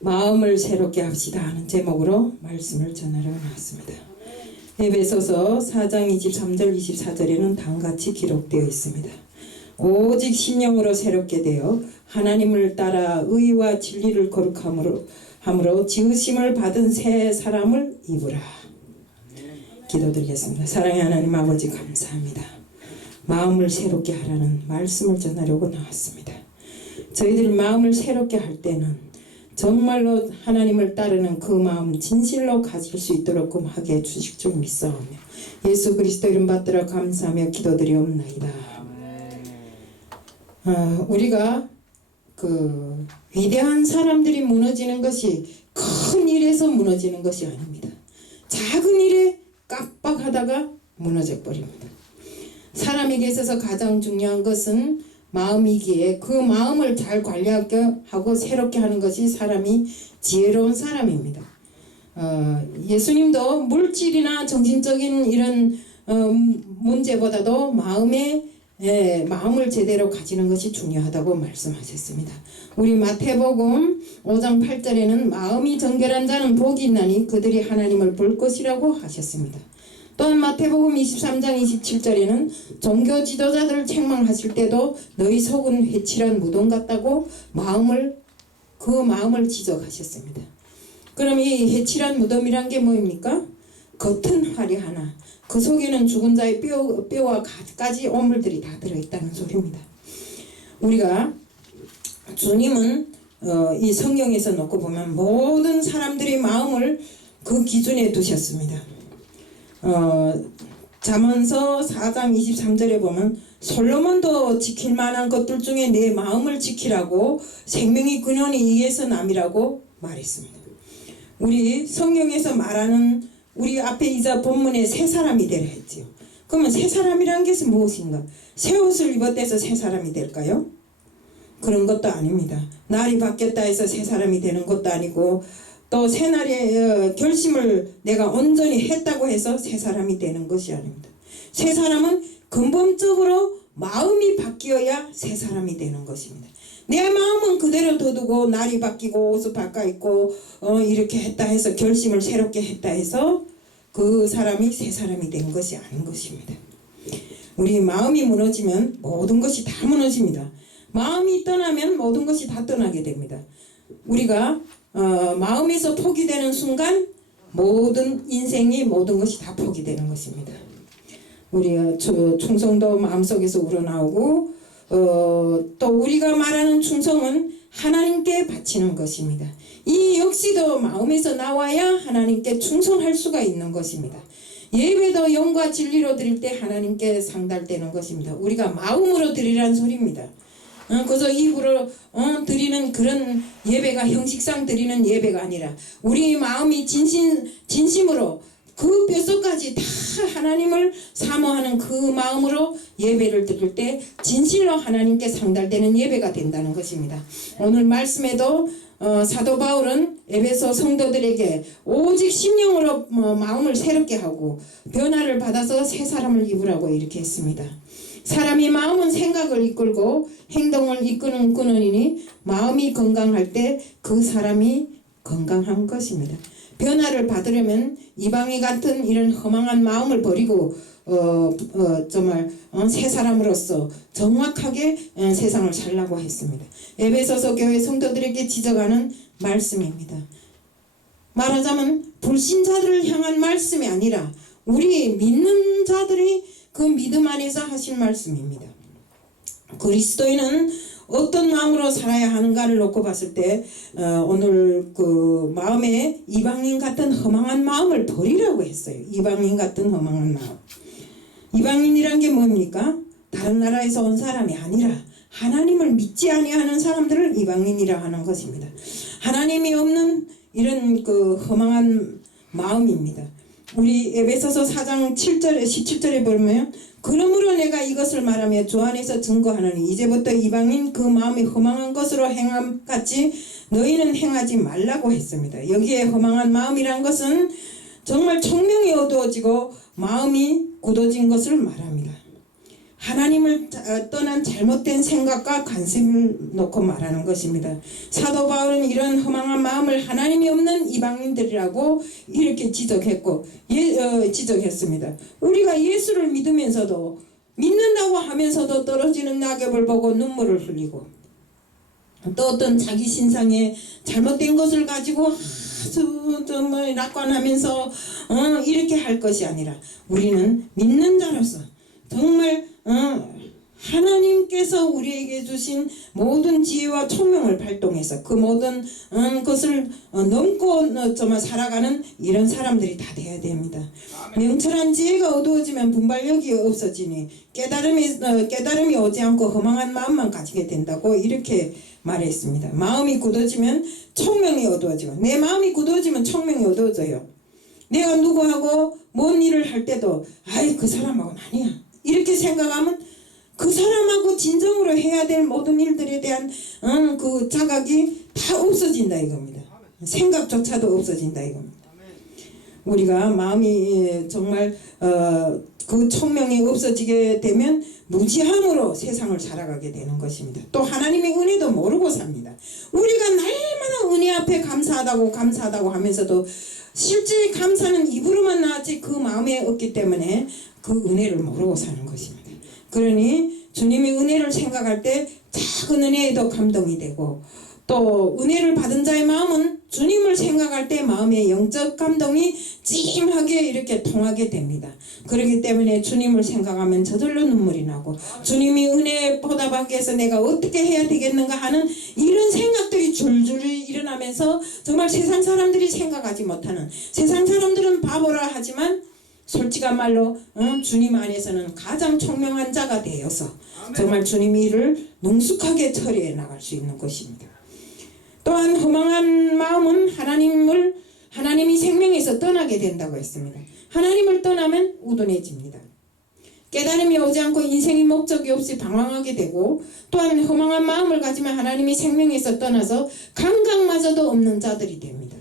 마음을 새롭게 합시다 하는 제목으로 말씀을 전하러 나왔습니다. 에베소서 4장 23절 24절에는 다음같이 기록되어 있습니다. 오직 심령으로 새롭게 되어 하나님을 따라 의와 진리를 거룩함으로 지으심을 받은 새 사람을 입으라. 기도드리겠습니다. 사랑의 하나님 아버지 감사합니다. 마음을 새롭게 하라는 말씀을 전하려고 나왔습니다. 저희들 마음을 새롭게 할 때는 정말로 하나님을 따르는 그 마음 진실로 가질 수 있도록 하게 해주실 줄 믿사오며 예수 그리스도 이름 받들어 감사하며 기도드리옵나이다. 우리가 그 위대한 사람들이 무너지는 것이 큰 일에서 무너지는 것이 아닙니다. 작은 일에 깜빡하다가 무너져 버립니다. 사람에게 있어서 가장 중요한 것은 마음이기에 그 마음을 잘 관리하고 새롭게 하는 것이 사람이 지혜로운 사람입니다. 예수님도 물질이나 정신적인 이런 문제보다도 마음을 제대로 가지는 것이 중요하다고 말씀하셨습니다. 우리 마태복음 5장 8절에는 마음이 정결한 자는 복이 있나니 그들이 하나님을 볼 것이라고 하셨습니다. 또한 마태복음 23장 27절에는 종교 지도자들을 책망하실 때도 너희 속은 회칠한 무덤 같다고 그 마음을 지적하셨습니다. 그럼 이 회칠한 무덤이란 게 뭐입니까? 겉은 화려하나 그 속에는 죽은 자의 뼈와 가지 오물들이 다 들어있다는 소리입니다. 우리가 주님은 이 성경에서 놓고 보면 모든 사람들의 마음을 그 기준에 두셨습니다. 잠언서 4장 23절에 보면 솔로몬도 지킬 만한 것들 중에 내 마음을 지키라고 생명의 근원이 이에서 남이라고 말했습니다. 우리 성경에서 말하는 우리 앞에 이자 본문에 새 사람이 되라 했지요. 그러면 새 사람이란 것은 무엇인가? 새 옷을 입었대서 새 사람이 될까요? 그런 것도 아닙니다. 날이 바뀌었다 해서 새 사람이 되는 것도 아니고 또 새날의 결심을 내가 온전히 했다고 해서 새 사람이 되는 것이 아닙니다. 새 사람은 근본적으로 마음이 바뀌어야 새 사람이 되는 것입니다. 내 마음은 그대로 둬두고 날이 바뀌고 옷을 바꿔입고 이렇게 했다 해서 결심을 새롭게 했다 해서 그 사람이 새 사람이 된 것이 아닌 것입니다. 우리 마음이 무너지면 모든 것이 다 무너집니다. 마음이 떠나면 모든 것이 다 떠나게 됩니다. 우리가 마음에서 포기되는 순간 모든 인생이 모든 것이 다 포기되는 것입니다. 우리 충성도 마음속에서 우러나오고 또 우리가 말하는 충성은 하나님께 바치는 것입니다. 이 역시도 마음에서 나와야 하나님께 충성할 수가 있는 것입니다. 예배도 영과 진리로 드릴 때 하나님께 상달되는 것입니다. 우리가 마음으로 드리라는 소리입니다. 그래서 입으로 드리는 그런 예배가 형식상 드리는 예배가 아니라 우리 마음이 진심으로 그 뼛속까지 다 하나님을 사모하는 그 마음으로 예배를 드릴 때 진실로 하나님께 상달되는 예배가 된다는 것입니다. 오늘 말씀에도 사도 바울은 에베소 성도들에게 오직 심령으로 마음을 새롭게 하고 변화를 받아서 새 사람을 입으라고 이렇게 했습니다. 사람이 마음은 생각을 이끌고 행동을 이끄는 근원이니 마음이 건강할 때 그 사람이 건강한 것입니다. 변화를 받으려면 이방인 같은 이런 허망한 마음을 버리고 정말 새 사람으로서 정확하게 세상을 살라고 했습니다. 에베소서 교회 성도들에게 지적하는 말씀입니다. 말하자면 불신자들을 향한 말씀이 아니라 우리 믿는 자들이 그 믿음 안에서 하신 말씀입니다. 그리스도인은 어떤 마음으로 살아야 하는가를 놓고 봤을 때 오늘 그 마음에 이방인 같은 허망한 마음을 버리라고 했어요. 이방인 같은 허망한 마음. 이방인이란 게 뭡니까? 다른 나라에서 온 사람이 아니라 하나님을 믿지 아니하는 사람들을 이방인이라 하는 것입니다. 하나님이 없는 이런 그 허망한 마음입니다. 우리 에베소서 4장 17절에 보면 그러므로 내가 이것을 말하며 주 안에서 증거하노니 이제부터 이방인 그 마음이 허망한 것으로 행함같이 너희는 행하지 말라고 했습니다. 여기에 허망한 마음이란 것은 정말 총명이 어두워지고 마음이 굳어진 것을 말합니다. 하나님을 떠난 잘못된 생각과 관심을 놓고 말하는 것입니다. 사도 바울은 이런 허망한 마음을 하나님이 없는 이방인들이라고 이렇게 지적했습니다. 우리가 예수를 믿으면서도 믿는다고 하면서도 떨어지는 낙엽을 보고 눈물을 흘리고 또 어떤 자기 신상에 잘못된 것을 가지고 아주 낙관하면서 이렇게 할 것이 아니라 우리는 믿는 자로서 정말 하나님께서 우리에게 주신 모든 지혜와 총명을 발동해서 그 모든 것을 넘고 정말 살아가는 이런 사람들이 다 되어야 됩니다. 명철한 지혜가 어두워지면 분별력이 없어지니 깨달음이 오지 않고 허망한 마음만 가지게 된다고 이렇게 말했습니다. 마음이 굳어지면 총명이 어두워지고 내 마음이 굳어지면 총명이 어두워져요. 내가 누구하고 뭔 일을 할 때도 아이 그 사람하고는 아니야 이렇게 생각하면 그 사람하고 진정으로 해야 될 모든 일들에 대한 그 자각이 다 없어진다 이겁니다. 생각조차도 없어진다 이겁니다. 우리가 마음이 정말 그 총명이 없어지게 되면 무지함으로 세상을 살아가게 되는 것입니다. 또 하나님의 은혜도 모르고 삽니다. 우리가 날마다 은혜 앞에 감사하다고 하면서도 실제 감사는 입으로만 나왔지 그 마음에 없기 때문에 그 은혜를 모르고 사는 것입니다. 그러니 주님의 은혜를 생각할 때 작은 은혜에도 감동이 되고 또 은혜를 받은 자의 마음은 주님을 생각할 때 마음의 영적 감동이 찜하게 이렇게 통하게 됩니다. 그렇기 때문에 주님을 생각하면 저절로 눈물이 나고 주님이 은혜 보답하기 위해서 내가 어떻게 해야 되겠는가 하는 이런 생각들이 줄줄이 일어나면서 정말 세상 사람들이 생각하지 못하는 세상 사람들은 바보라 하지만 솔직한 말로 주님 안에서는 가장 총명한 자가 되어서 정말 주님의 일을 능숙하게 처리해 나갈 수 있는 것입니다. 또한 허망한 마음은 하나님이 생명에서 떠나게 된다고 했습니다. 하나님을 떠나면 우둔해집니다. 깨달음이 오지 않고 인생의 목적이 없이 방황하게 되고 또한 허망한 마음을 가지면 하나님이 생명에서 떠나서 감각마저도 없는 자들이 됩니다.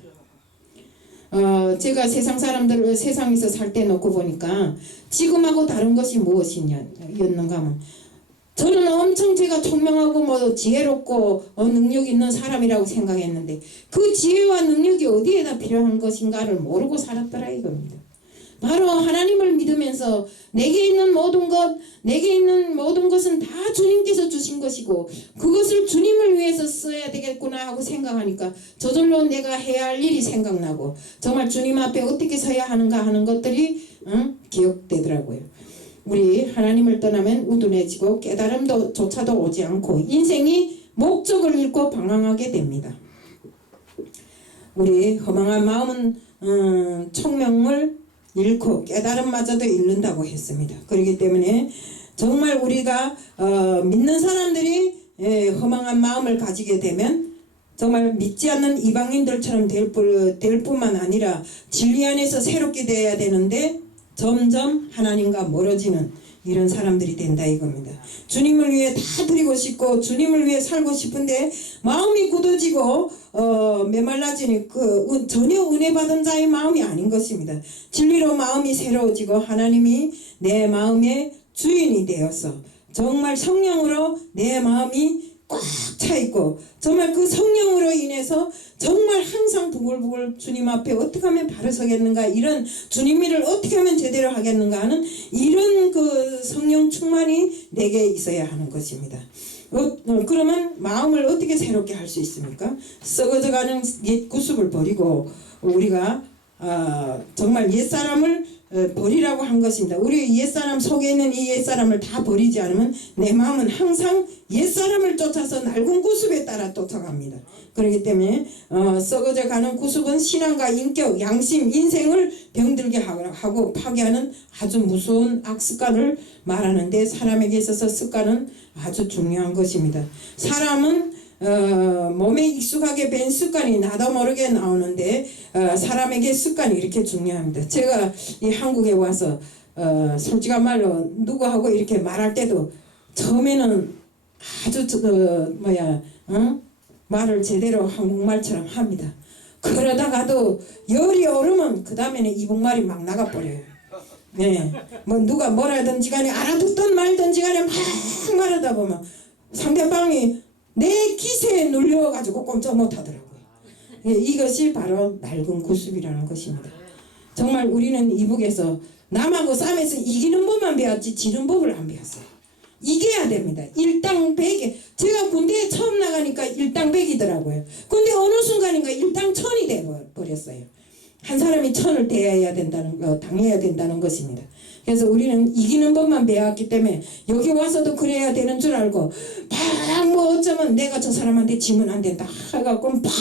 제가 세상에서 살 때 놓고 보니까 지금하고 다른 것이 무엇이었는가 하면 저는 엄청 제가 총명하고 지혜롭고 능력 있는 사람이라고 생각했는데 그 지혜와 능력이 어디에다 필요한 것인가를 모르고 살았더라 이겁니다. 바로 하나님을 믿으면서 내게 있는 모든 것은 다 주님께서 주신 것이고 그것을 주님을 위해서 써야 되겠구나 하고 생각하니까 저절로 내가 해야 할 일이 생각나고 정말 주님 앞에 어떻게 서야 하는가 하는 것들이 기억되더라고요. 우리 하나님을 떠나면 우둔해지고 깨달음조차도 오지 않고 인생이 목적을 잃고 방황하게 됩니다. 우리 허망한 마음은 총명을 잃고 깨달음마저도 잃는다고 했습니다. 그렇기 때문에 정말 우리가 믿는 사람들이 허망한 마음을 가지게 되면 정말 믿지 않는 이방인들처럼 될 뿐만 아니라 진리 안에서 새롭게 되어야 되는데 점점 하나님과 멀어지는 이런 사람들이 된다 이겁니다. 주님을 위해 다 드리고 싶고 주님을 위해 살고 싶은데 마음이 굳어지고 메말라지니 전혀 은혜 받은 자의 마음이 아닌 것입니다. 진리로 마음이 새로워지고 하나님이 내 마음의 주인이 되어서 정말 성령으로 내 마음이 꽉 차 있고 정말 그 성령으로 인해서 정말 항상 부글부글 주님 앞에 어떻게 하면 바로 서겠는가 이런 주님 일을 어떻게 하면 제대로 하겠는가 하는 이런 그 성령 충만이 내게 있어야 하는 것입니다. 그러면 마음을 어떻게 새롭게 할 수 있습니까? 썩어져가는 옛 구습을 버리고 우리가 정말 옛사람을 버리라고 한 것입니다. 우리 옛사람 속에 있는 이 옛사람을 다 버리지 않으면 내 마음은 항상 옛사람을 쫓아서 낡은 구습에 따라 쫓아갑니다. 그렇기 때문에 썩어져 가는 구습은 신앙과 인격, 양심, 인생을 병들게 하고 파괴하는 아주 무서운 악습관을 말하는데 사람에게 있어서 습관은 아주 중요한 것입니다. 사람은 몸에 익숙하게 밴 습관이 나도 모르게 나오는데 사람에게 습관이 이렇게 중요합니다. 제가 이 한국에 와서 솔직한 말로 누구하고 이렇게 말할 때도 처음에는 아주 말을 제대로 한국말처럼 합니다. 그러다가도 열이 오르면 그 다음에는 이북말이 막 나가버려요. 네. 뭐 누가 뭐라든지 간에 알아듣든 말든지 간에 막 말하다 보면 상대방이 내 기세에 눌려가지고 꼼짝 못하더라고요. 예, 이것이 바로 낡은 구습이라는 것입니다. 정말 우리는 이북에서 남하고 싸움에서 이기는 법만 배웠지 지는 법을 안 배웠어요. 이겨야 됩니다. 일당백에 제가 군대에 처음 나가니까 일당백이더라고요. 근데 어느 순간인가 일당천이 돼버렸어요. 한 사람이 천을 대해야 된다는 거, 당해야 된다는 것입니다. 그래서 우리는 이기는 법만 배웠기 때문에 여기 와서도 그래야 되는 줄 알고 막 뭐 어쩌면 내가 저 사람한테 지면 안 된다 해갖고 막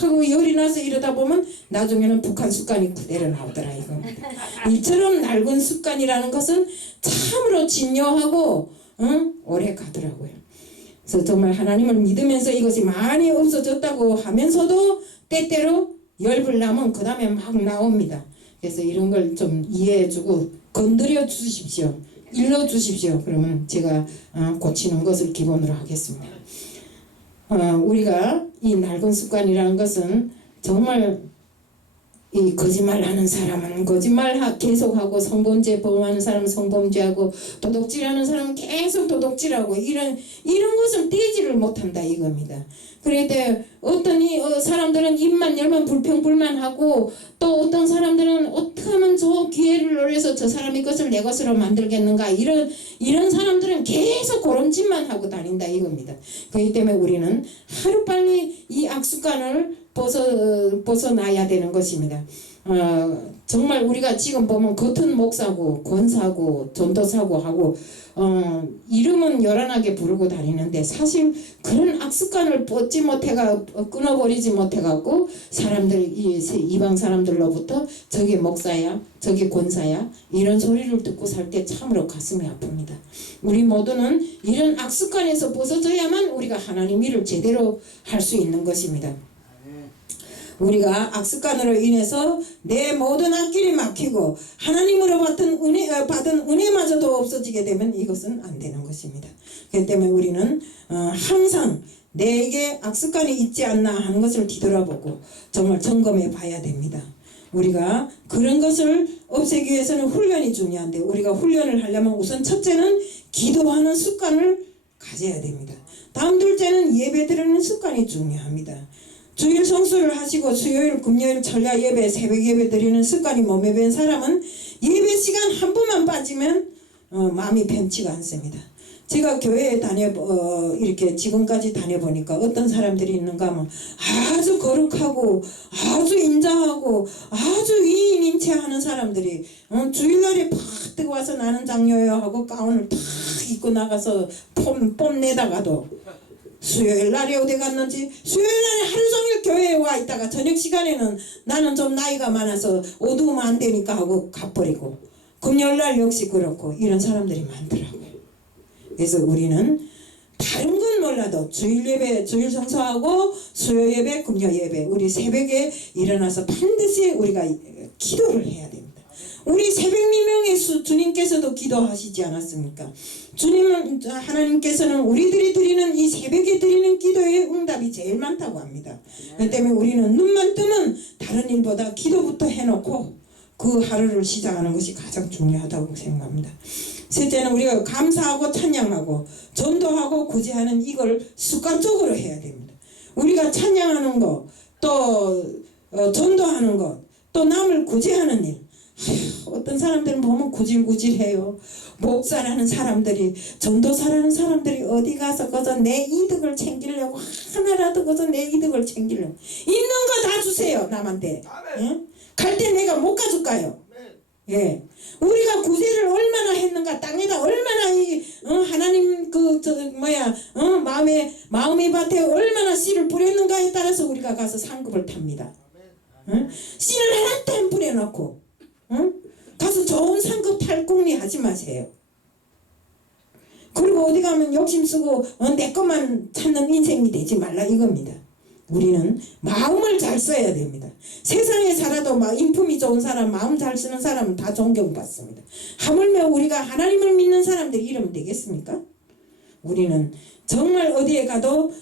하고 열이 나서 이러다 보면 나중에는 북한 습관이 그대로 나오더라 이겁니다. 이처럼 낡은 습관이라는 것은 참으로 진요하고 오래 가더라고요. 그래서 정말 하나님을 믿으면서 이것이 많이 없어졌다고 하면서도 때때로 열불 나면 그 다음에 막 나옵니다. 그래서 이런 걸 좀 이해해주고 건드려 주십시오. 일러 주십시오. 그러면 제가 고치는 것을 기본으로 하겠습니다. 우리가 이 낡은 습관이라는 것은 정말 이 거짓말하는 사람은 거짓말 계속하고 성범죄 범하는 사람은 성범죄하고 도둑질하는 사람은 계속 도둑질하고 이런 것은 떼지를 못한다 이겁니다. 그런데 어떤 사람들은 입만 열면 불평불만하고 또 어떤 사람들은 어떻게 하면 저 기회를 노려서 저 사람의 것을 내 것으로 만들겠는가 이런 사람들은 계속 그런 짓만 하고 다닌다 이겁니다. 그렇기 때문에 우리는 하루빨리 이 악습관을 벗어나야 되는 것입니다. 정말 우리가 지금 보면 겉은 목사고 권사고 전도사고 하고 이름은 요란하게 부르고 다니는데 사실 그런 악습관을 벗지 못해가 끊어버리지 못해갖고 사람들 이방 사람들로부터 저게 목사야 저게 권사야 이런 소리를 듣고 살 때 참으로 가슴이 아픕니다. 우리 모두는 이런 악습관에서 벗어져야만 우리가 하나님 일을 제대로 할 수 있는 것입니다. 우리가 악습관으로 인해서 내 모든 앞길이 막히고 하나님으로 받은 은혜마저도 없어지게 되면 이것은 안 되는 것입니다. 그렇기 때문에 우리는 항상 내게 악습관이 있지 않나 하는 것을 뒤돌아보고 정말 점검해 봐야 됩니다. 우리가 그런 것을 없애기 위해서는 훈련이 중요한데 우리가 훈련을 하려면 우선 첫째는 기도하는 습관을 가져야 됩니다. 다음 둘째는 예배드리는 습관이 중요합니다. 주일 성수를 하시고 수요일, 금요일, 철야 예배, 새벽 예배 드리는 습관이 몸에 밴 사람은 예배 시간 한 번만 빠지면 마음이 편치가 않습니다. 제가 교회에 이렇게 지금까지 다녀보니까 어떤 사람들이 있는가 하면 아주 거룩하고 아주 인자하고 아주 위인인체하는 사람들이 주일날에 팍 뜨고 와서 나는 장로요 하고 가운을 탁 입고 나가서 뽐내다가도 수요일 날에 어디 갔는지 수요일 날에 하루 종일 교회에 와 있다가 저녁 시간에는 나는 좀 나이가 많아서 어두우면 안 되니까 하고 가버리고 금요일 날 역시 그렇고 이런 사람들이 많더라고요. 그래서 우리는 다른 건 몰라도 주일 예배, 주일 성수하고 수요 예배, 금요 예배 우리 새벽에 일어나서 반드시 우리가 기도를 해야 됩니다. 우리 새벽 미명의 주님께서도 기도하시지 않았습니까? 하나님께서는 우리들이 드리는 이 새벽에 드리는 기도의 응답이 제일 많다고 합니다. 그렇기 때문에 우리는 눈만 뜨면 다른 일보다 기도부터 해놓고 그 하루를 시작하는 것이 가장 중요하다고 생각합니다. 셋째는 우리가 감사하고 찬양하고 전도하고 구제하는 이걸 습관적으로 해야 됩니다. 우리가 찬양하는 것, 또 전도하는 것, 또 남을 구제하는 일. 어떤 사람들은 보면 구질구질해요. 목사라는 사람들이 전도사라는 사람들이 어디 가서 거저 내 이득을 챙기려고 하나라도 거저 내 이득을 챙기려고 있는 거 다 주세요 남한테. 예? 갈 때 내가 못 가줄까요? 예. 우리가 구제를 얼마나 했는가 땅에다 얼마나 하나님 마음의 밭에 얼마나 씨를 뿌렸는가에 따라서 우리가 가서 상급을 탑니다. 씨를 하나도 안 뿌려놓고 가서 좋은 상급 탈 궁리 하지 마세요. 그리고 어디 가면 욕심쓰고 내 것만 찾는 인생이 되지 말라 이겁니다. 우리는 마음을 잘 써야 됩니다. 세상에 살아도 인품이 좋은 사람, 마음 잘 쓰는 사람은 다 존경받습니다. 하물며 우리가 하나님을 믿는 사람들 이러면 되겠습니까? 우리는 정말 어디에 가도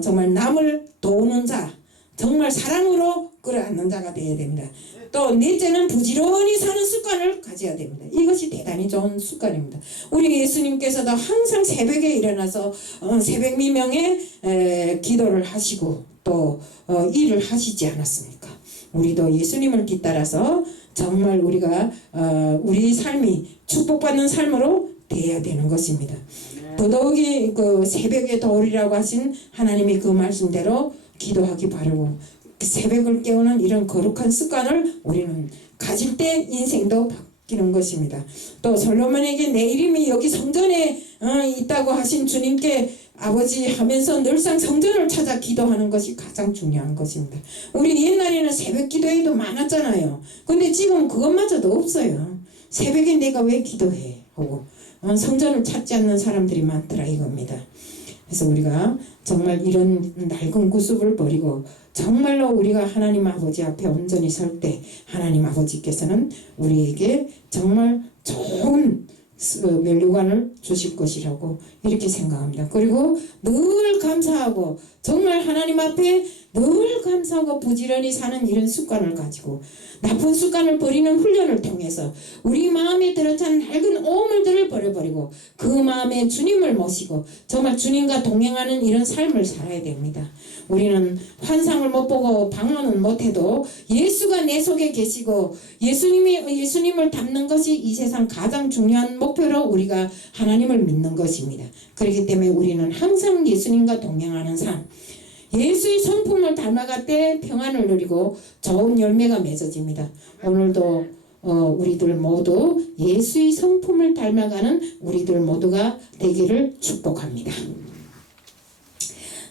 정말 남을 도우는 자, 정말 사랑으로 끌어안는 자가 되어야 됩니다. 또 넷째는 부지런히 사는 습관을 가져야 됩니다. 이것이 대단히 좋은 습관입니다. 우리 예수님께서도 항상 새벽에 일어나서 새벽 미명에 기도를 하시고 또 일을 하시지 않았습니까? 우리도 예수님을 뒤따라서 정말 우리가 우리 삶이 축복받는 삶으로 되어야 되는 것입니다. 더더욱이 그 새벽에 도우리라고 하신 하나님이 그 말씀대로 기도하기 바라고, 새벽을 깨우는 이런 거룩한 습관을 우리는 가질 때 인생도 바뀌는 것입니다. 또 솔로몬에게 내 이름이 여기 성전에 있다고 하신 주님께 아버지 하면서 늘상 성전을 찾아 기도하는 것이 가장 중요한 것입니다. 우리 옛날에는 새벽 기도회도 많았잖아요. 근데 지금 그것마저도 없어요. 새벽에 내가 왜 기도해 하고 성전을 찾지 않는 사람들이 많더라 이겁니다. 그래서 우리가 정말 이런 낡은 구습을 버리고 정말로 우리가 하나님 아버지 앞에 온전히 설 때 하나님 아버지께서는 우리에게 정말 좋은 면류관을 주실 것이라고 이렇게 생각합니다. 그리고 늘 감사하고 정말 하나님 앞에 늘 감사하고 부지런히 사는 이런 습관을 가지고 나쁜 습관을 버리는 훈련을 통해서 우리 마음에 들어찬 낡은 오물들을 버려버리고 그 마음에 주님을 모시고 정말 주님과 동행하는 이런 삶을 살아야 됩니다. 우리는 환상을 못 보고 방언은 못해도 예수가 내 속에 계시고 예수님을 닮는 것이 이 세상 가장 중요한 목표로 우리가 하나님을 믿는 것입니다. 그렇기 때문에 우리는 항상 예수님과 동행하는 삶, 예수의 성품을 닮아갈 때 평안을 누리고 좋은 열매가 맺어집니다. 오늘도 우리들 모두 예수의 성품을 닮아가는 우리들 모두가 되기를 축복합니다.